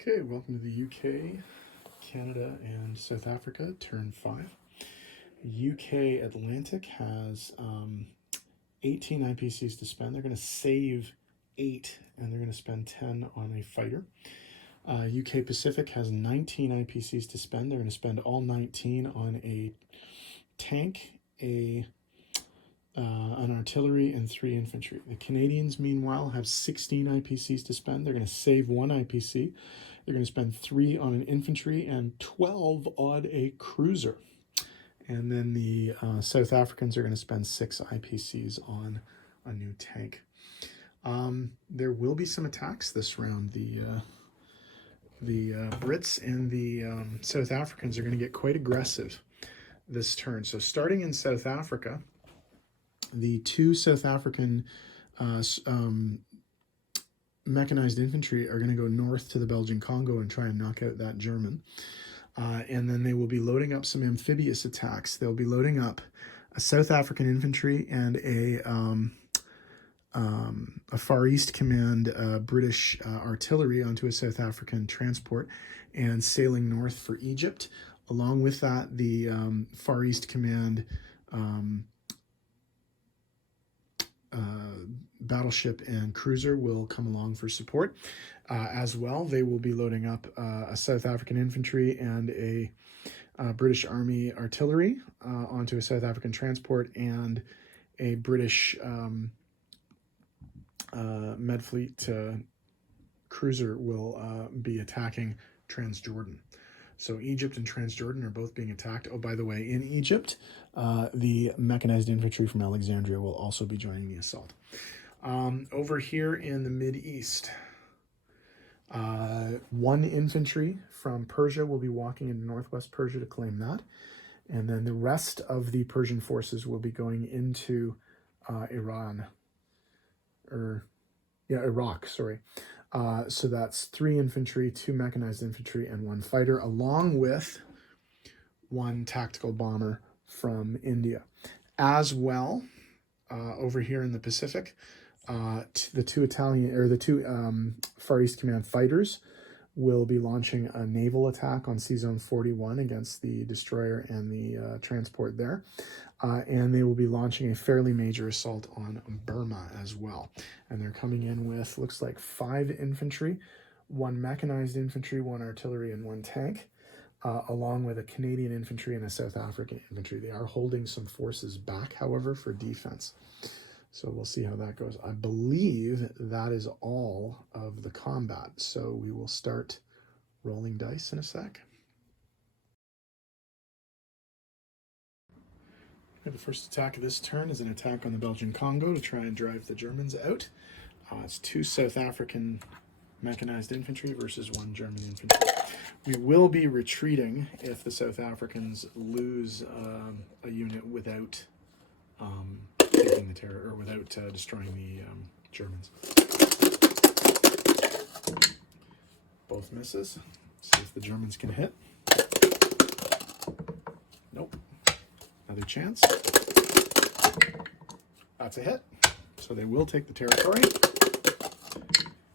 Okay, welcome to the UK, Canada, and South Africa, turn 5. UK Atlantic has 18 IPCs to spend. They're going to save 8, and they're going to spend 10 on a fighter. UK Pacific has 19 IPCs to spend. They're going to spend all 19 on a tank, an artillery, and 3 infantry. The Canadians, meanwhile, have 16 IPCs to spend. They're going to save 1 IPC. They're going to spend 3 on an infantry and 12 on a cruiser. And then the South Africans are going to spend 6 IPCs on a new tank. There will be some attacks this round. The Brits and the South Africans are going to get quite aggressive this turn. So starting in South Africa, the 2 South African mechanized infantry are going to go north to the Belgian Congo and try and knock out that German. And then they will be loading up some amphibious attacks. They'll be loading up a South African infantry and a Far East Command British artillery onto a South African transport and sailing north for Egypt. Along with that, the Far East Command battleship and cruiser will come along for support. As well, they will be loading up a South African infantry and a British Army artillery onto a South African transport, and a British Medfleet cruiser will be attacking Transjordan. So Egypt and Transjordan are both being attacked. Oh, by the way, in Egypt, the mechanized infantry from Alexandria will also be joining the assault. Over here in the Mid-East, 1 infantry from Persia will be walking into northwest Persia to claim that. And then the rest of the Persian forces will be going into Iraq, sorry. So that's 3 infantry, 2 mechanized infantry, and 1 fighter, along with 1 tactical bomber from India. As well, over here in the Pacific, the 2 Far East Command fighters will be launching a naval attack on Sea Zone 41 against the destroyer and the transport there. And they will be launching a fairly major assault on Burma as well. And they're coming in with, looks like 5 infantry, 1 mechanized infantry, 1 artillery, and 1 tank, along with a Canadian infantry and a South African infantry. They are holding some forces back, however, for defense. So we'll see how that goes. I believe that is all of the combat. So we will start rolling dice in a sec. The first attack of this turn is an attack on the Belgian Congo to try and drive the Germans out. It's 2 South African mechanized infantry versus 1 German infantry. We will be retreating if the South Africans lose a unit without taking the terror, or without destroying the Germans. Both misses. See if the Germans can hit. Nope. Another chance. That's a hit. So they will take the territory,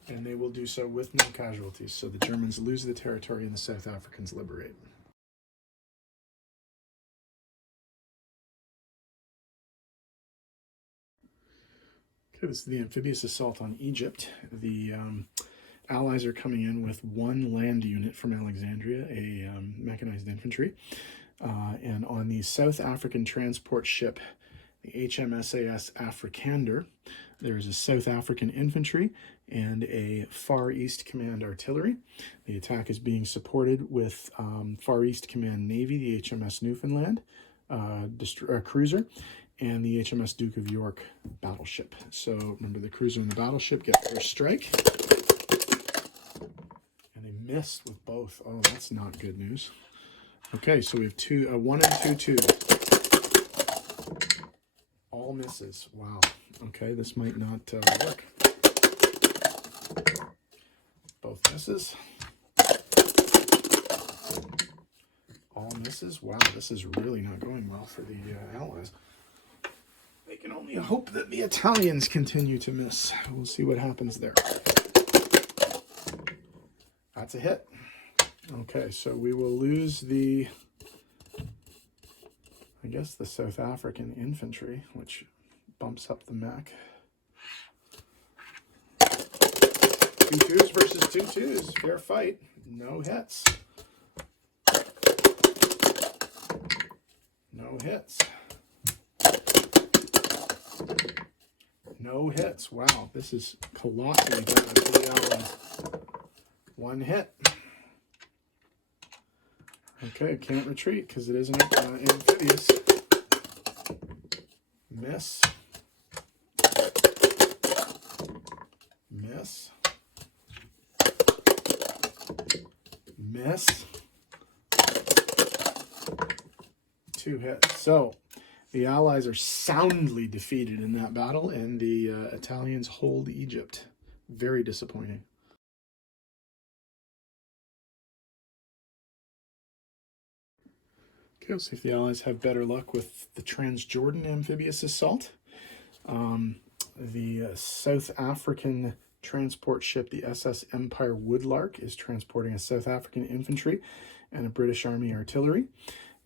and they will do so with no casualties. So the Germans lose the territory and the South Africans liberate. Okay, this is the amphibious assault on Egypt. The Allies are coming in with 1 land unit from Alexandria, a mechanized infantry. And on the South African transport ship, the HMSAS Afrikander, there is a South African infantry and a Far East Command artillery. The attack is being supported with Far East Command Navy, the HMS Newfoundland cruiser, and the HMS Duke of York battleship. So remember, the cruiser and the battleship get first strike. And they missed with both. Oh, that's not good news. Okay, so we have 1 and 2, 2. All misses. Wow. Okay, this might not work. Both misses. All misses. Wow, this is really not going well for the Allies. They can only hope that the Italians continue to miss. We'll see what happens there. That's a hit. Okay, so we will lose the, I guess, the South African infantry, which bumps up the mech. 2 2s versus 2 2s. Fair fight. No hits. No hits. No hits. Wow, this is colossally bad for the Allies. 1 hit. Okay, can't retreat because it isn't amphibious. Miss. Miss. Miss. 2 hits. So the Allies are soundly defeated in that battle, and the Italians hold Egypt. Very disappointing. Okay, let's see if the Allies have better luck with the Transjordan amphibious assault. The South African transport ship, the SS Empire Woodlark, is transporting a South African infantry and a British Army artillery.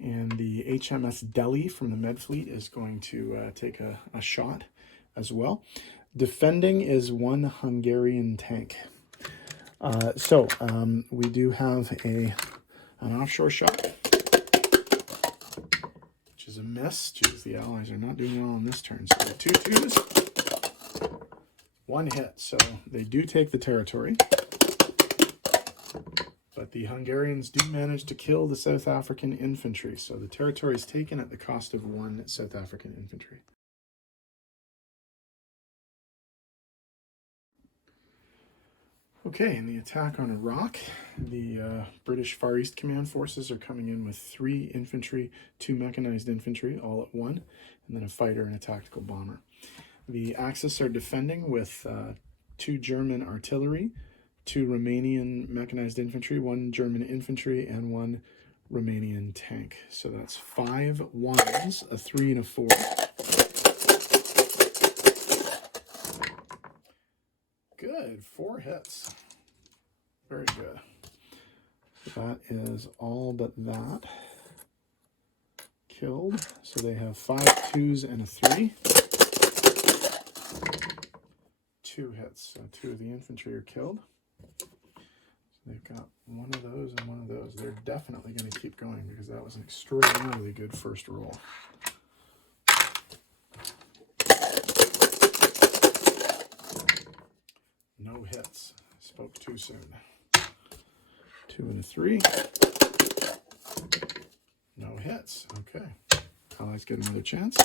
And the HMS Delhi from the Med Fleet is going to take a shot as well. Defending is 1 Hungarian tank. We do have an offshore shot, which is a miss. Jeez, the Allies are not doing well on this turn. So 2 2s, 1 hit. So they do take the territory. But the Hungarians do manage to kill the South African infantry. So the territory is taken at the cost of 1 South African infantry. Okay, in the attack on Iraq, the British Far East Command forces are coming in with 3 infantry, 2 mechanized infantry, all at 1, and then a fighter and a tactical bomber. The Axis are defending with 2 German artillery, 2 Romanian mechanized infantry, 1 German infantry, and 1 Romanian tank. So that's 5 1s, a 3, and a 4. Good, 4 hits. Very good. That is all but that killed. So they have 5 2s and a 3. 2 hits. So 2 of the infantry are killed. They've got 1 of those and 1 of those. They're definitely going to keep going because that was an extraordinarily good first roll. No hits. Spoke too soon. 2 and a 3. No hits. Okay. Allies get another chance.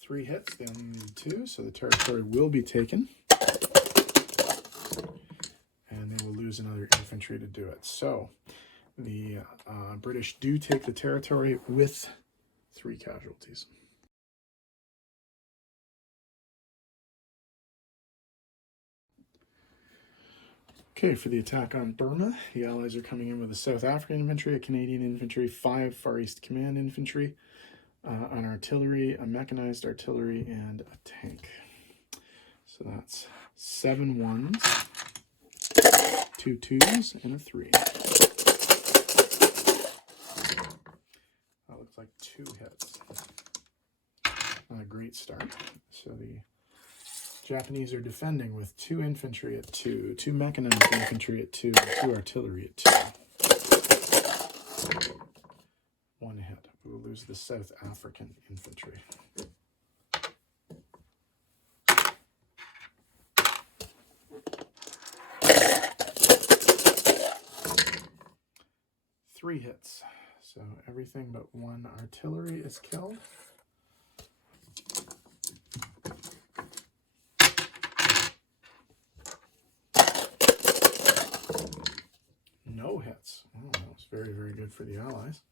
3 hits. They only need 2, so the territory will be taken. And they will lose another infantry to do it. So the British do take the territory with 3 casualties. Okay, for the attack on Burma, the Allies are coming in with a South African infantry, a Canadian infantry, 5 Far East Command infantry, an artillery, a mechanized artillery, and a tank. So that's 7 1s, 2 2s, and a 3. That looks like 2 hits. Not a great start. So the Japanese are defending with 2 infantry at 2, 2 mechanized infantry at 2, and 2 artillery at 2. 1 hit. We will lose the South African infantry. Three hits. So everything but 1 artillery is killed. No hits. Oh, that was very, very good for the Allies.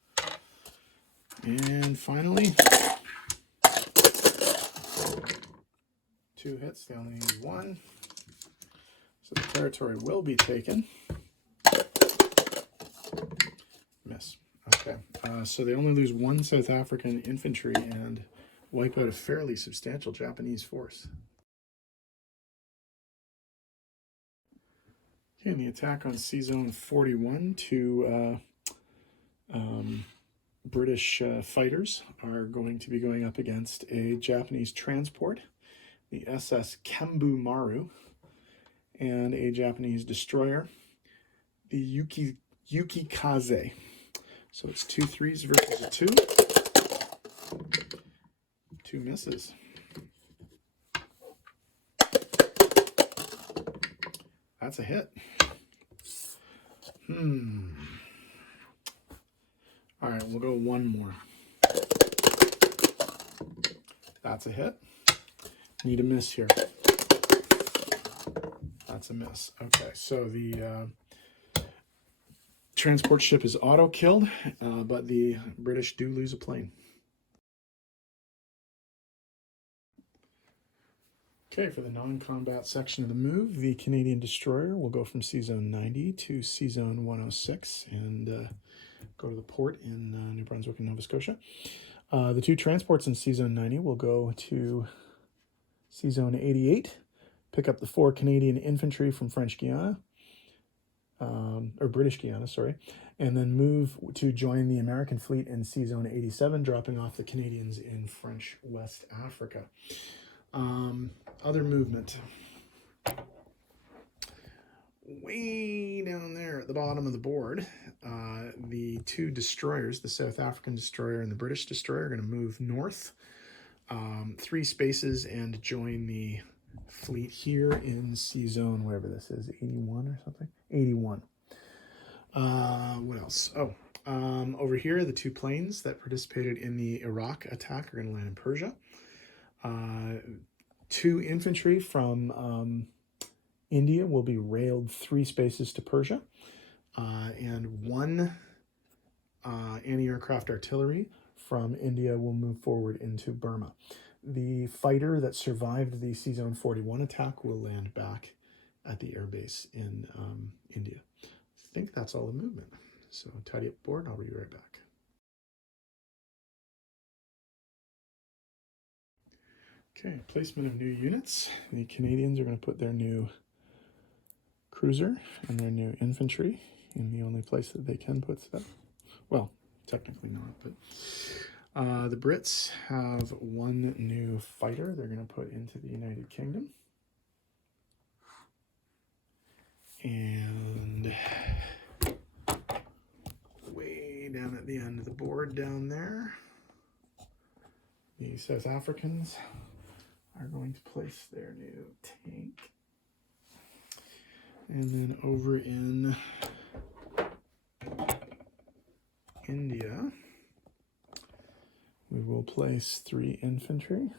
And finally, 2 hits. They only need 1. So the territory will be taken. Miss. Okay. So they only lose 1 South African infantry and wipe out a fairly substantial Japanese force. Okay, and the attack on Sea Zone 41 to British fighters are going to be going up against a Japanese transport, the SS Kembu Maru, and a Japanese destroyer, the Yukikaze. So it's 2 3s versus a 2. 2 misses. That's a hit. All right, we'll go 1 more. That's a hit. Need a miss here. That's a miss. Okay, so the transport ship is auto-killed, but the British do lose a plane. Okay, for the non-combat section of the move, the Canadian destroyer will go from Sea Zone 90 to Sea Zone 106 and go to the port in New Brunswick and Nova Scotia. The 2 transports in Sea Zone 90 will go to Sea Zone 88, pick up the 4 Canadian infantry from French Guiana, or British Guiana, sorry, and then move to join the American fleet in Sea Zone 87, dropping off the Canadians in French West Africa. Other movement. Way down there at the bottom of the board, the 2 destroyers, the South African destroyer and the British destroyer, are going to move north 3 spaces and join the fleet here in Sea Zone, whatever this is, 81 or something? 81. What else? Oh, over here, the 2 planes that participated in the Iraq attack are going to land in Persia. 2 infantry from India will be railed 3 spaces to Persia, and 1 anti-aircraft artillery from India will move forward into Burma. The fighter that survived the Sea Zone 41 attack will land back at the airbase in India. I think that's all the movement. So tidy up the board, I'll be right back. Okay, placement of new units. The Canadians are going to put their new cruiser and their new infantry in the only place that they can put stuff. Well, technically not, but the Brits have 1 new fighter they're going to put into the United Kingdom. And way down at the end of the board down there, the South Africans are going to place their new tank. And then over in India, we will place 3 infantry,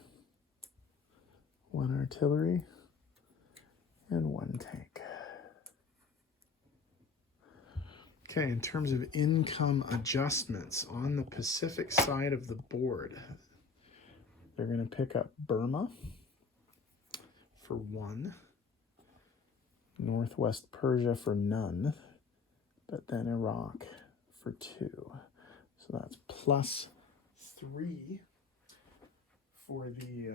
1 artillery, and 1 tank. Okay, in terms of income adjustments, on the Pacific side of the board, they're going to pick up Burma for 1, Northwest Persia for none, but then Iraq for 2. So that's +3 for the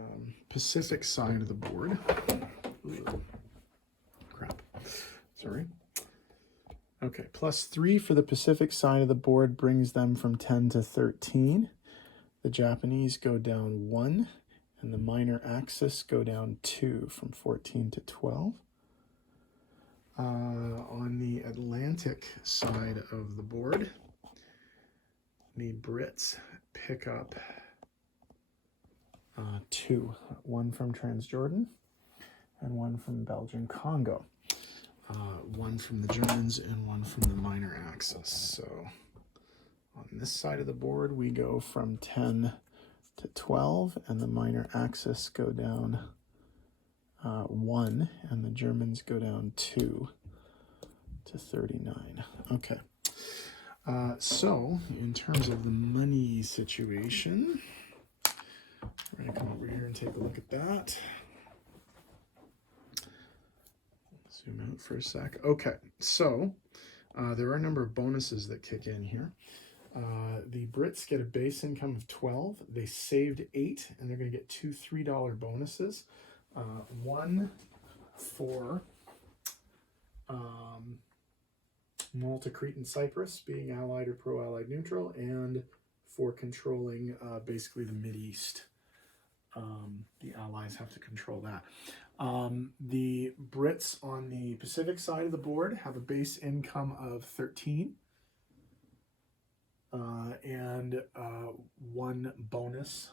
Pacific side of the board. Ooh, crap. Sorry. Okay, +3 for the Pacific side of the board brings them from 10 to 13. The Japanese go down 1, and the minor Axis go down 2 from 14 to 12. On the Atlantic side of the board, the Brits pick up 2, 1 from Transjordan and 1 from Belgian Congo. 1 from the Germans and 1 from the minor Axis. So on this side of the board, we go from 10 to 12, and the minor Axis go down 1, and the Germans go down 2 to 39. Okay. So in terms of the money situation, we're going to come over here and take a look at that. Zoom out for a sec. Okay, so there are a number of bonuses that kick in here. The Brits get a base income of 12. They saved 8, and they're going to get 2 $3 bonuses. One for Malta, Crete, and Cyprus being allied or pro-allied neutral, and for controlling basically the Mideast. The Allies have to control that. The Brits on the Pacific side of the board have a base income of 13 and one bonus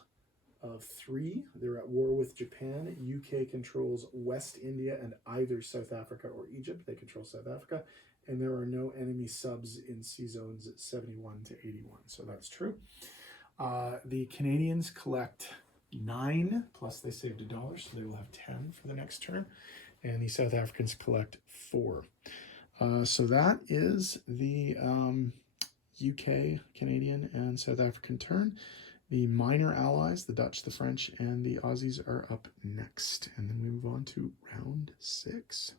of 3. They're at war with Japan. UK controls West India and either South Africa or Egypt. They control South Africa. And there are no enemy subs in sea zones 71 to 81. So that's true. The Canadians collect 9, plus they saved $1, so they will have 10 for the next turn. And the South Africans collect 4. So that is the UK, Canadian, and South African turn. The minor allies, the Dutch, the French, and the Aussies are up next. And then we move on to round 6.